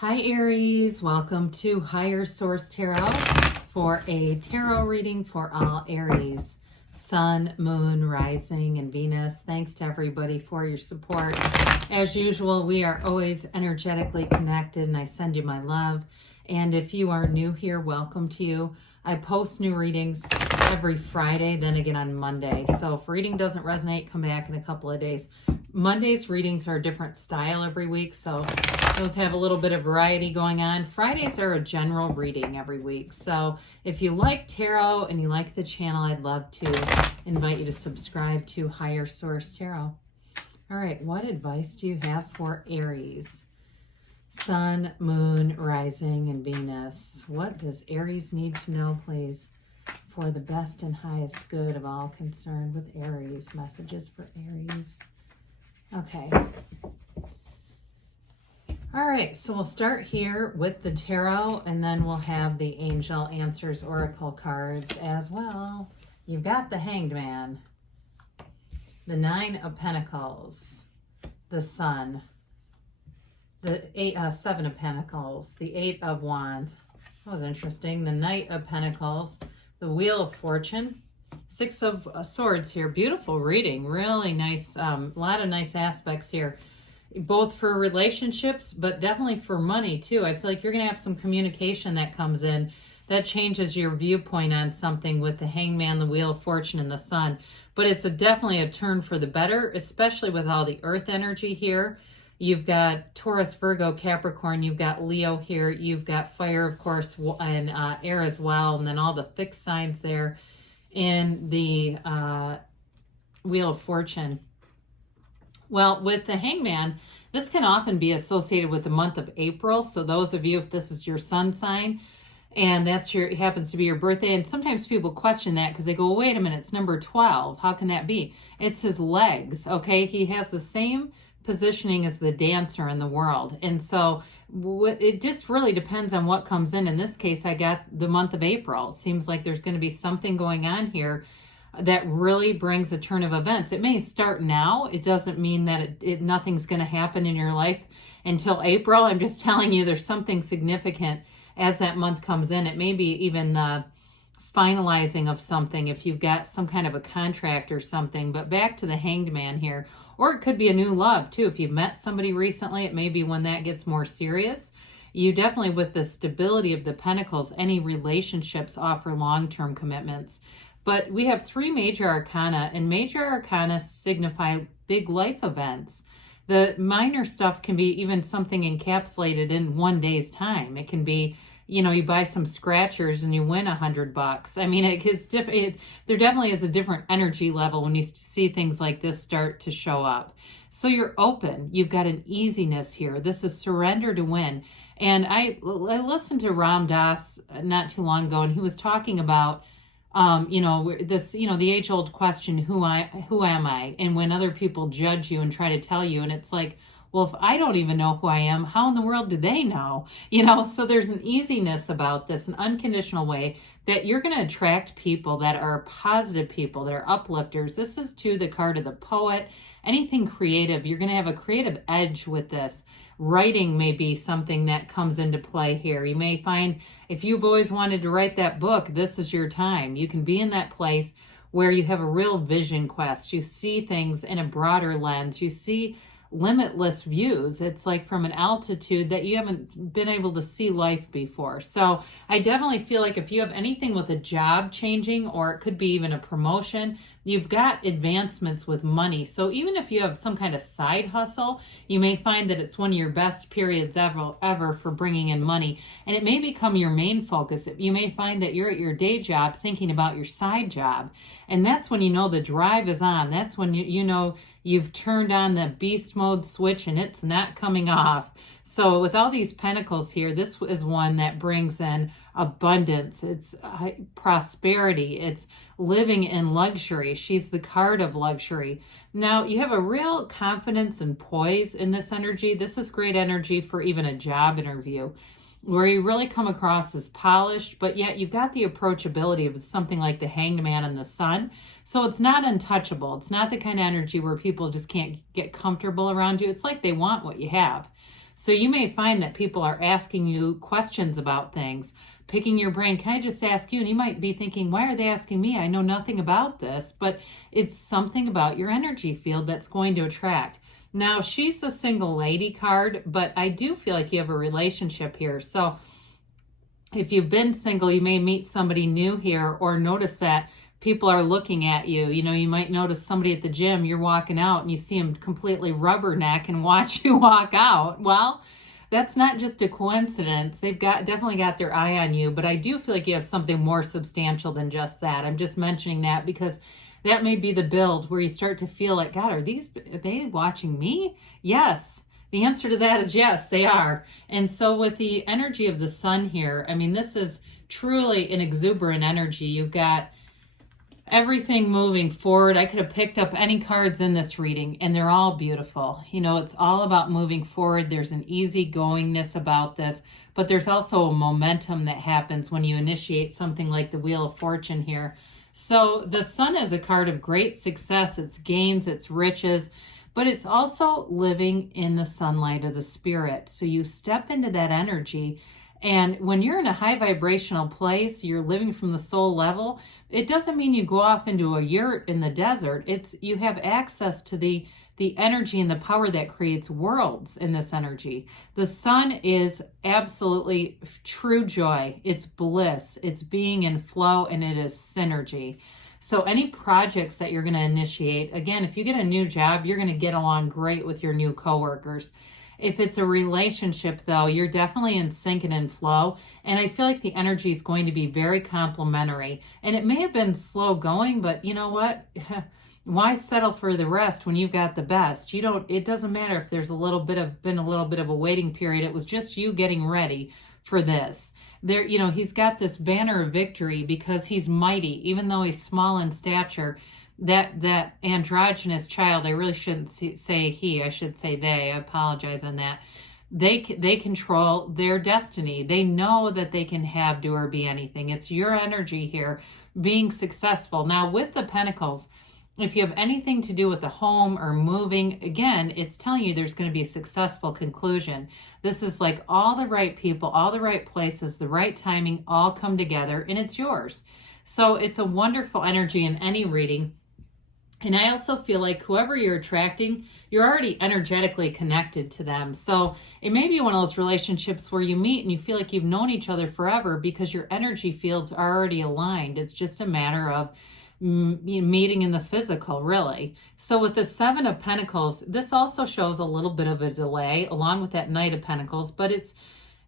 Hi Aries, welcome to Higher Source Tarot for a tarot reading for all Aries, Sun, Moon, Rising, and Venus. Thanks to everybody for your support. As usual, we are always energetically connected and I send you my love. And if you are new here, welcome to you. I post new readings every Friday, then again on Monday. So if reading doesn't resonate, come back in a couple of days. Monday's readings are a different style every week, so those have a little bit of variety going on. Fridays are a general reading every week. So if you like tarot and you like the channel, I'd love to invite you to subscribe to Higher Source Tarot. All right, what advice do you have for Aries? Sun, Moon, Rising, and Venus. What does Aries need to know, please, for the best and highest good of all concerned with Aries? Messages for Aries. Okay. All right, so we'll start here with the tarot, and then we'll have the Angel Answers Oracle cards as well. You've got the Hanged Man, the Nine of Pentacles, the Sun, the Seven of Pentacles, the Eight of Wands. That was interesting. The Knight of Pentacles, the Wheel of Fortune, Six of Swords here. Beautiful reading. Really nice. A lot of nice aspects here, both for relationships, but definitely for money too. I feel like you're going to have some communication that comes in that changes your viewpoint on something with the Hangman, the Wheel of Fortune, and the Sun. But it's definitely a turn for the better, especially with all the earth energy here. You've got Taurus, Virgo, Capricorn. You've got Leo here. You've got fire, of course, and air as well. And then all the fixed signs there in the Wheel of Fortune. Well, with the Hangman, this can often be associated with the month of April. So those of you, if this is your sun sign, and that's your, it happens to be your birthday, and sometimes people question that because they go, wait a minute, it's number 12. How can that be? It's his legs, okay? He has the same positioning as the dancer in the world. And so it just really depends on what comes in. In this case, I got the month of April. It seems like there's going to be something going on here that really brings a turn of events. It may start now. It doesn't mean that nothing's going to happen in your life until April. I'm just telling you there's something significant as that month comes in. It may be even the finalizing of something if you've got some kind of a contract or something. But back to the Hanged Man here. Or it could be a new love too. If you've met somebody recently, it may be when that gets more serious. You definitely, with the stability of the Pentacles, any relationships offer long-term commitments. But we have three major arcana, and major arcana signify big life events. The minor stuff can be even something encapsulated in one day's time. It can be, you know, you buy some scratchers and you win $100. I mean, it's different. There definitely is a different energy level when you see things like this start to show up. So you're open. You've got an easiness here. This is surrender to win. And I listened to Ram Dass not too long ago, and he was talking about this, the age-old question, who am I? And when other people judge you and try to tell you, and it's like, well, if I don't even know who I am, how in the world do they know? So there's an easiness about this, an unconditional way that you're going to attract people that are positive people, that are uplifters. This is too the card of the poet, anything creative. You're going to have a creative edge with this. Writing may be something that comes into play here. You may find if you've always wanted to write that book, this is your time. You can be in that place where you have a real vision quest. You see things in a broader lens. You see limitless views. It's like from an altitude that you haven't been able to see life before. So I definitely feel like if you have anything with a job changing, or it could be even a promotion, you've got advancements with money. So even if you have some kind of side hustle, you may find that it's one of your best periods ever for bringing in money. And it may become your main focus. You may find that you're at your day job thinking about your side job. And that's when you know the drive is on. That's when you know you've turned on the beast mode switch and it's not coming off. So with all these pentacles here, this is one that brings in abundance. It's prosperity. It's living in luxury. She's the card of luxury. Now you have a real confidence and poise in this energy. This is great energy for even a job interview, where you really come across as polished, but yet you've got the approachability of something like the Hanged Man and the Sun. So it's not untouchable. It's not the kind of energy where people just can't get comfortable around you. It's like they want what you have. So you may find that people are asking you questions about things, picking your brain. Can I just ask you? And you might be thinking, why are they asking me? I know nothing about this, but it's something about your energy field that's going to attract. Now, she's a single lady card, but I do feel like you have a relationship here. So if you've been single, you may meet somebody new here, or notice that people are looking at you. You know, you might notice somebody at the gym, you're walking out and you see them completely rubberneck and watch you walk out. Well, that's not just a coincidence. They've definitely got their eye on you, but I do feel like you have something more substantial than just that. I'm just mentioning that because that may be the build where you start to feel like, God, are they watching me? Yes. The answer to that is yes, they are. And so with the energy of the sun here, I mean, this is truly an exuberant energy. You've got everything moving forward. I could have picked up any cards in this reading and they're all beautiful. You know, it's all about moving forward. There's an easygoingness about this, but there's also a momentum that happens when you initiate something like the Wheel of Fortune here. So the sun is a card of great success. It's gains, it's riches, but it's also living in the sunlight of the spirit. So you step into that energy. And when you're in a high vibrational place, you're living from the soul level, it doesn't mean you go off into a yurt in the desert. It's you have access to the energy and the power that creates worlds in this energy. The sun is absolutely true joy. It's bliss. It's being in flow, and it is synergy. So any projects that you're going to initiate, again, if you get a new job, you're going to get along great with your new coworkers. If it's a relationship, though, you're definitely in sync and in flow. And I feel like the energy is going to be very complementary. And it may have been slow going, but you know what? Why settle for the rest when you've got the best? It doesn't matter if there's been a little bit of a waiting period. It was just you getting ready for this. There, you know, he's got this banner of victory because he's mighty, even though he's small in stature. That androgynous child, I really shouldn't say he, I should say they. I apologize on that. They control their destiny. They know that they can have, do, or be anything. It's your energy here being successful. Now, with the Pentacles, if you have anything to do with the home or moving, again, it's telling you there's going to be a successful conclusion. This is like all the right people, all the right places, the right timing, all come together, and it's yours. So it's a wonderful energy in any reading. And I also feel like whoever you're attracting, you're already energetically connected to them. So it may be one of those relationships where you meet and you feel like you've known each other forever because your energy fields are already aligned. It's just a matter of meeting in the physical, really. So with the Seven of Pentacles, this also shows a little bit of a delay along with that Knight of Pentacles, but it's,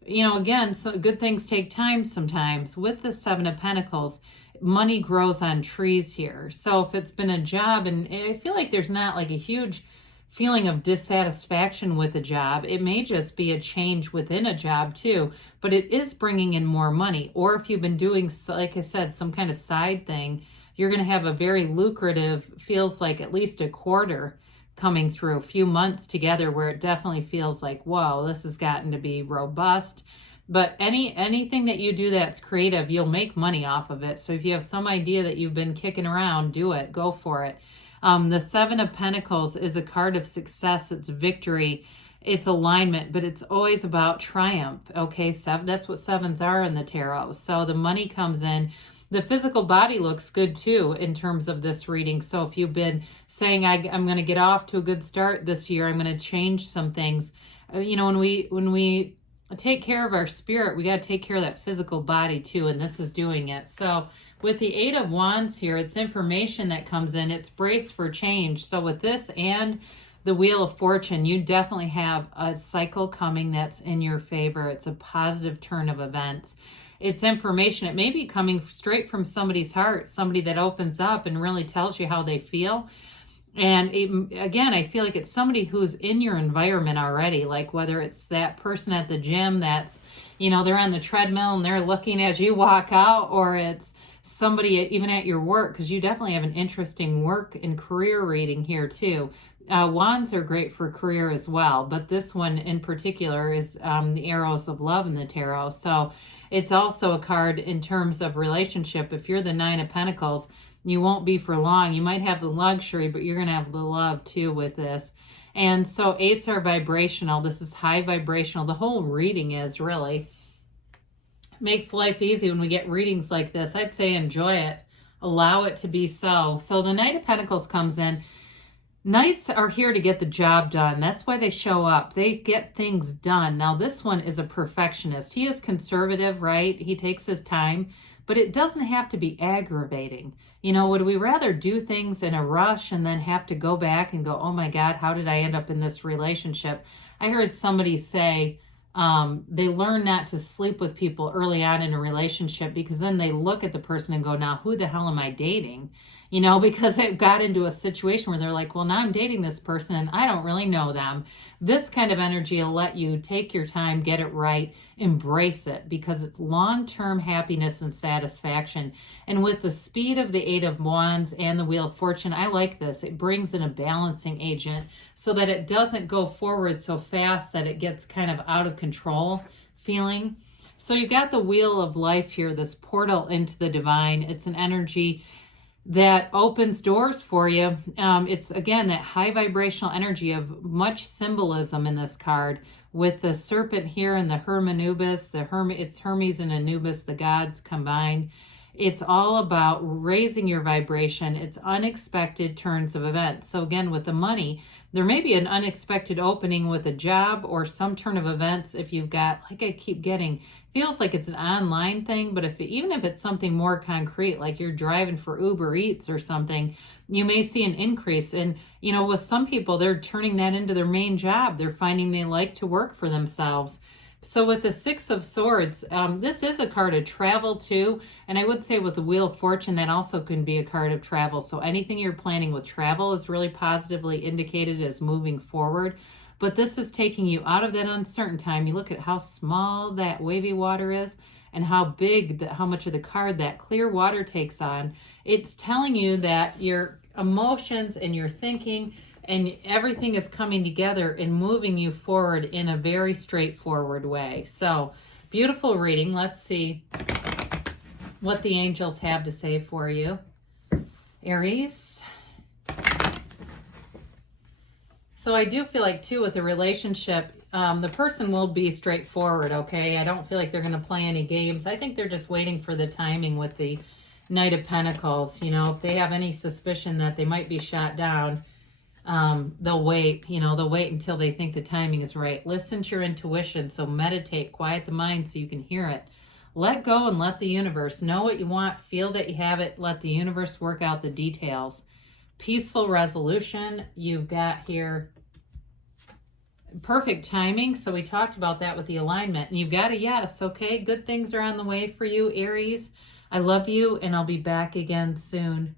you know, again, so good things take time sometimes. With the Seven of Pentacles, money grows on trees here. So if it's been a job, and I feel like there's not like a huge feeling of dissatisfaction with a job, it may just be a change within a job too, but it is bringing in more money. Or if you've been doing, like I said, some kind of side thing, you're going to have a very lucrative, feels like at least a quarter coming through, a few months together where it definitely feels like, whoa, this has gotten to be robust. But anything that you do that's creative, you'll make money off of it. So if you have some idea that you've been kicking around, do it. Go for it. The Seven of Pentacles is a card of success. It's victory. It's alignment, but it's always about triumph. Okay, that's what sevens are in the tarot. So the money comes in. The physical body looks good too in terms of this reading. So if you've been saying, I'm going to get off to a good start this year, I'm going to change some things. You know, when we take care of our spirit, we got to take care of that physical body too, and this is doing it. So with the Eight of Wands here, it's information that comes in. It's brace for change. So with this and the Wheel of Fortune, you definitely have a cycle coming that's in your favor. It's a positive turn of events. It's information. It may be coming straight from somebody's heart, somebody that opens up and really tells you how they feel. And again, I feel like it's somebody who's in your environment already, like whether it's that person at the gym that's, you know, they're on the treadmill and they're looking as you walk out, or it's somebody even at your work, because you definitely have an interesting work and career reading here too. Wands are great for career as well, but this one in particular is the Arrows of Love in the tarot. So it's also a card in terms of relationship. If you're the Nine of Pentacles, you won't be for long. You might have the luxury, but you're going to have the love too with this. And so 8s are vibrational. This is high vibrational. The whole reading is really. Makes life easy when we get readings like this. I'd say enjoy it. Allow it to be so. So the Knight of Pentacles comes in. Knights are here to get the job done. That's why they show up. They get things done. Now, this one is a perfectionist. He is conservative, right? He takes his time, but it doesn't have to be aggravating. You know, would we rather do things in a rush and then have to go back and go, oh my God, how did I end up in this relationship? I heard somebody say they learn not to sleep with people early on in a relationship because then they look at the person and go, now, who the hell am I dating? You know, because it got into a situation where they're like, well, now I'm dating this person and I don't really know them. This kind of energy will let you take your time, get it right, embrace it, because it's long-term happiness and satisfaction. And with the speed of the 8 of Wands and the Wheel of Fortune, I like this. It brings in a balancing agent so that it doesn't go forward so fast that it gets kind of out of control feeling. So you got the Wheel of Life here, this portal into the divine. It's an energy that opens doors for you. It's, again, that high vibrational energy of much symbolism in this card with the serpent here and the Hermanubis, it's Hermes and Anubis, the gods combined. It's all about raising your vibration. It's unexpected turns of events. So again, with the money, there may be an unexpected opening with a job or some turn of events. If you've got, like I keep getting, feels like it's an online thing, but even if it's something more concrete, like you're driving for Uber Eats or something, you may see an increase. And, you know, with some people, they're turning that into their main job. They're finding they like to work for themselves. So with the 6 of Swords, this is a card of travel too. And I would say with the Wheel of Fortune, that also can be a card of travel. So anything you're planning with travel is really positively indicated as moving forward. But this is taking you out of that uncertain time. You look at how small that wavy water is and how big, how much of the card that clear water takes on. It's telling you that your emotions and your thinking and everything is coming together and moving you forward in a very straightforward way. So, beautiful reading. Let's see what the angels have to say for you. Aries. So I do feel like, too, with the relationship, the person will be straightforward, okay? I don't feel like they're going to play any games. I think they're just waiting for the timing with the Knight of Pentacles. You know, if they have any suspicion that they might be shot down, they'll wait. You know, they'll wait until they think the timing is right. Listen to your intuition. So meditate, quiet the mind so you can hear it. Let go and let the universe know what you want. Feel that you have it. Let the universe work out the details. Peaceful resolution. You've got here perfect timing. So we talked about that with the alignment. And you've got a yes. Okay, good things are on the way for you, Aries. I love you, and I'll be back again soon.